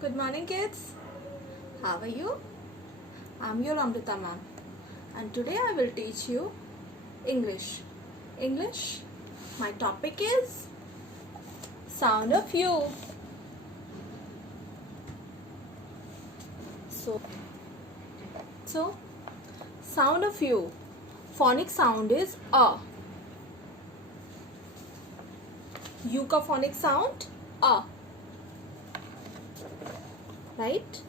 Good morning, kids. How are you? I'm your Amrita ma'am, and today I will teach you English. English. My topic is sound of U. So sound of U. Phonic sound is a. U का phonic sound a. Right?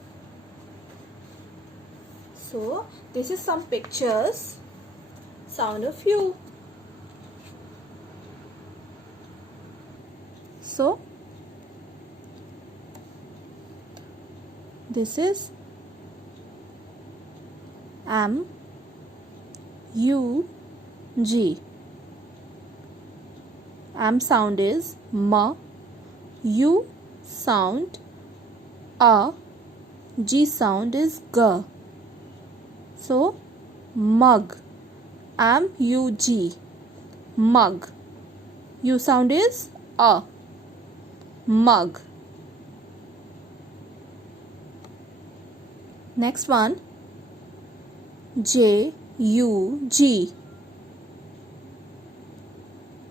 So this is some pictures. Sound of U. So this is M U G. M sound is M. U sound A. G sound is G. So mug. M U G. Mug. U sound is A. Mug. Next one. J U G.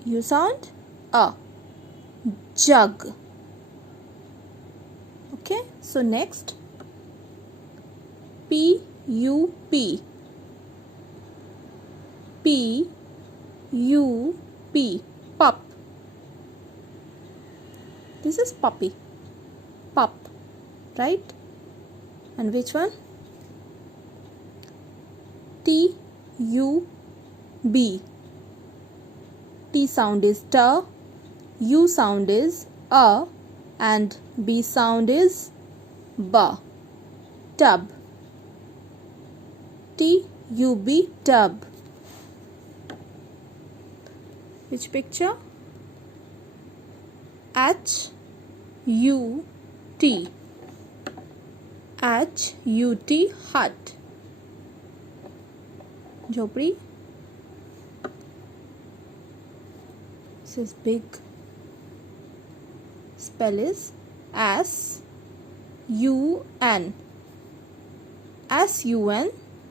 U sound A. Jug. Okay, so next P U P. P U P. Pup. This is puppy. Pup. Right? And which one? T U B. T sound is T, U sound is A, and B sound is B. Tub. T U B. Tub. Which picture? H U T. H U T. Hut. Jopri. This is big. Spell is S U N. S U N.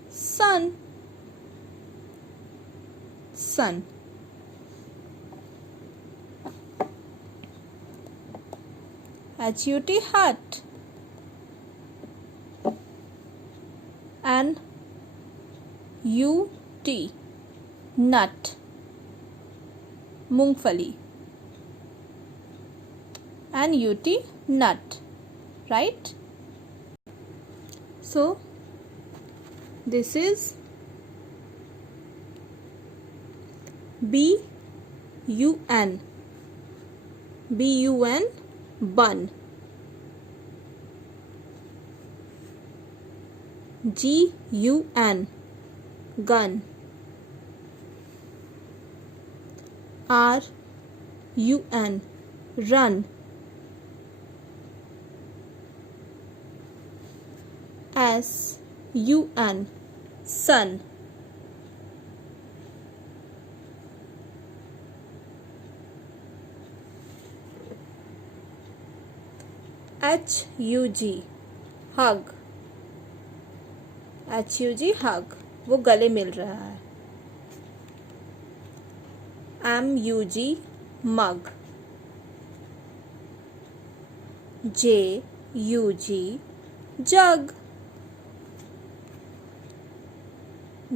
Sun. Sun. H U T. Hut. N U T. Nut. Mungfali. N U T. Nut. Right? So this is B U N. B U N. Bun. G U N. Gun. R U N. Run. S U N. Sun. H U G. Hug. H U G. Hug. वो गले मिल रहा है. M U G. Mug. J U G. Jug.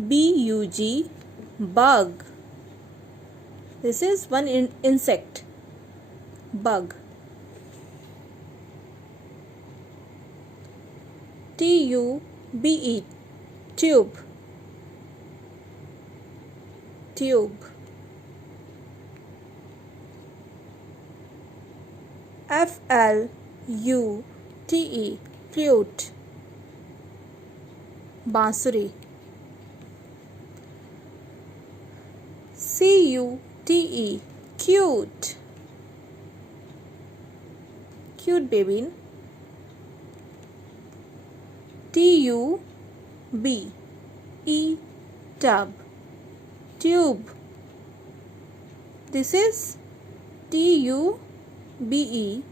B U G. Bug. This is one insect. Bug. T U B E. Tube. Tube. F L U T E. Flute. Bansuri. C U T E. Cute. Cute baby. T U B E. Tub. Tube. This is T U B E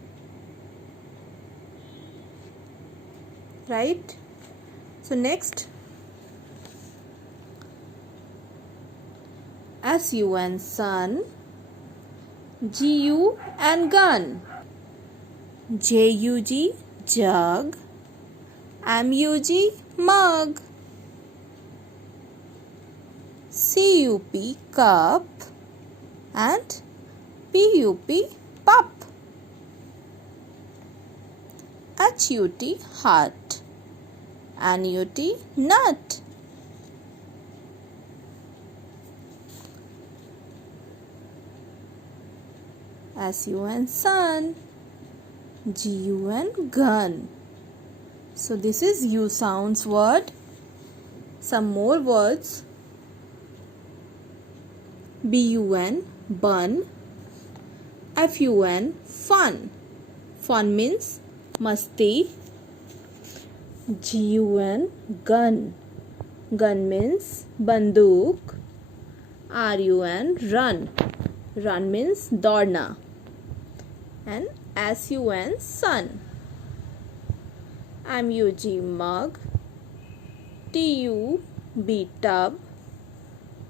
right? So next, sun, sun, gun, gun, jug, jug, mug, mug, cup, cup, and pup, pup, hut, hut, nut, nut, sun, sun, gun, gun. So this is U sounds word. Some more words. Bun, bun. Fun, fun. Fun means masti. Gun, gun. Gun means banduk. Run, run. Run means दौड़ना. And sun, sun. Mug, mug. Tub, tub.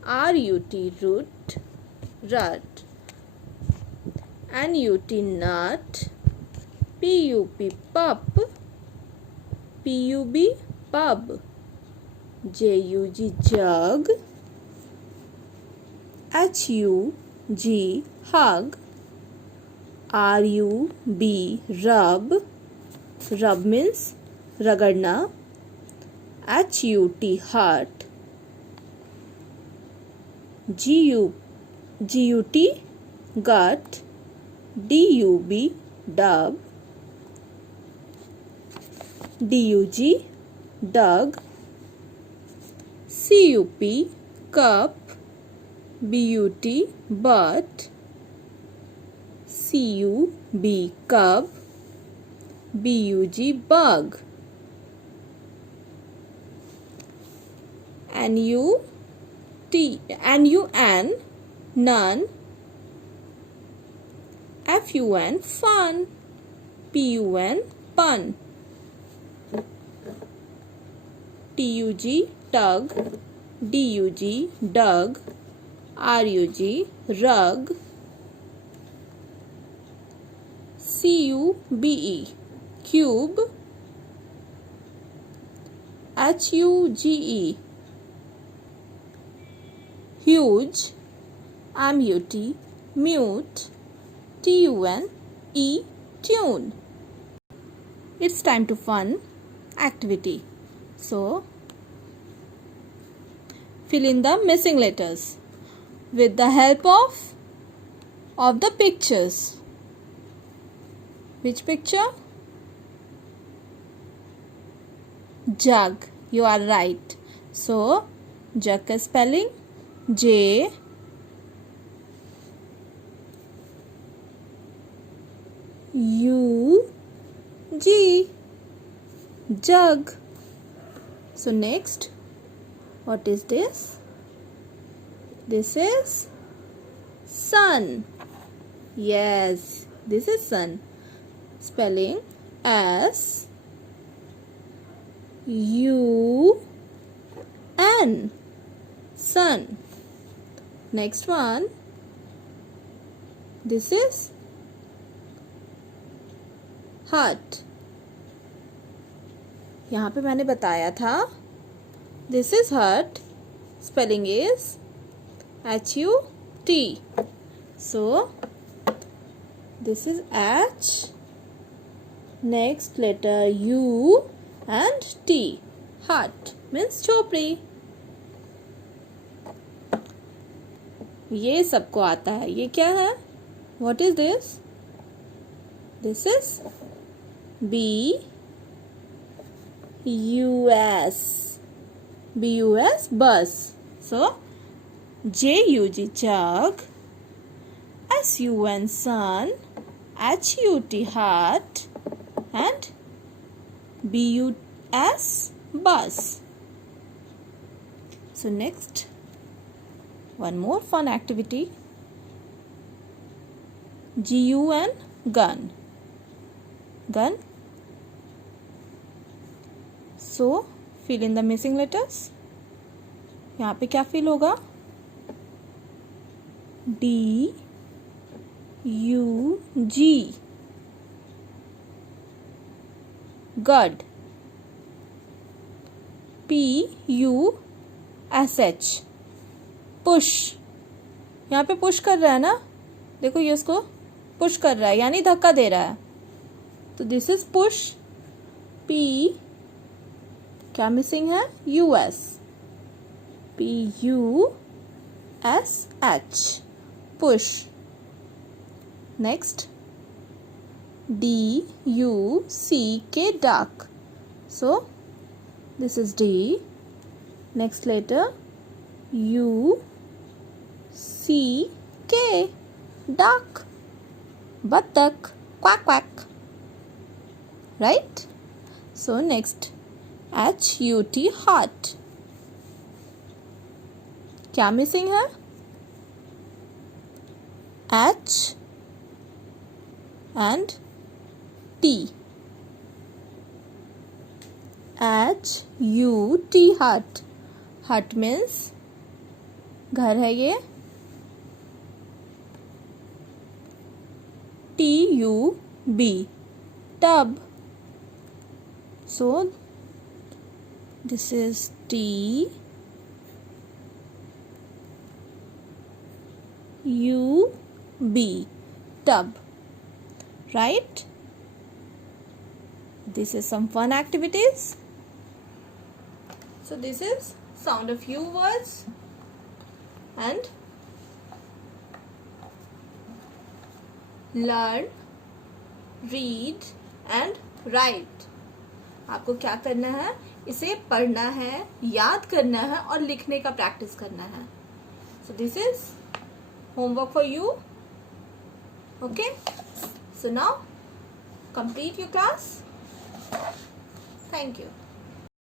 Rut, root, rut. Nut, nut. Pup, pup. Pub, pub. Jug, jug. Hug, hug. Rub, rub. Rub means रगड़ना. Hut, hut. Gut, gut. Dub, dub. Dug, dug. Cup, cup. But, but. Cub, cub. Bug, bug. Nun, none. Fun, fun. Pun, pun. Tug, tug. Dug, dug. Rug, rug. Cube, cube. Huge, huge. Mute, mute. Tune, tune. It's time to fun activity. So, fill in the missing letters with the help of the pictures. Which picture? Jug. You are right. So, jug का spelling J U G, jug. So next, what is this? This is sun. Yes, this is sun. Spelling S U N, sun. Next one, this is hut. यहाँ पे मैंने बताया था, this is hut. Spelling is H-U-T. So this is H. Next letter U and T. Hut means chopri. ये सबको आता है. ये क्या है? What is this? This is B-U-S. B-U-S, bus. So, J-U-G, jug. S-U-N, sun. H-U-T, hut. And B-U-S, bus. So, next, one more fun activity. G-U-N, gun. Gun. So fill in the missing letters. यहाँ पे क्या fill होगा? D U G, gud. P U S H, push. यहाँ पे push कर रहा है ना, देखो ये उसको पुश कर रहा है यानी धक्का दे रहा है, तो दिस इज पुश. P क्या मिसिंग है? US. P U S H, push. Next, D U C K, duck. So this is D. Next letter U C K, duck. Battak, quack quack. Right? So next H U T, heart. क्या missing है? H and T. H U T, hut. Hut means घर है ये. T U B, tub. So this is T U B, tub. Right? This is some fun activities. So this is sound a few words and learn, read and write. आपको क्या करना है? इसे पढ़ना है, याद करना है और लिखने का प्रैक्टिस करना है. So this is homework for you. Okay? So now complete your class. Thank you.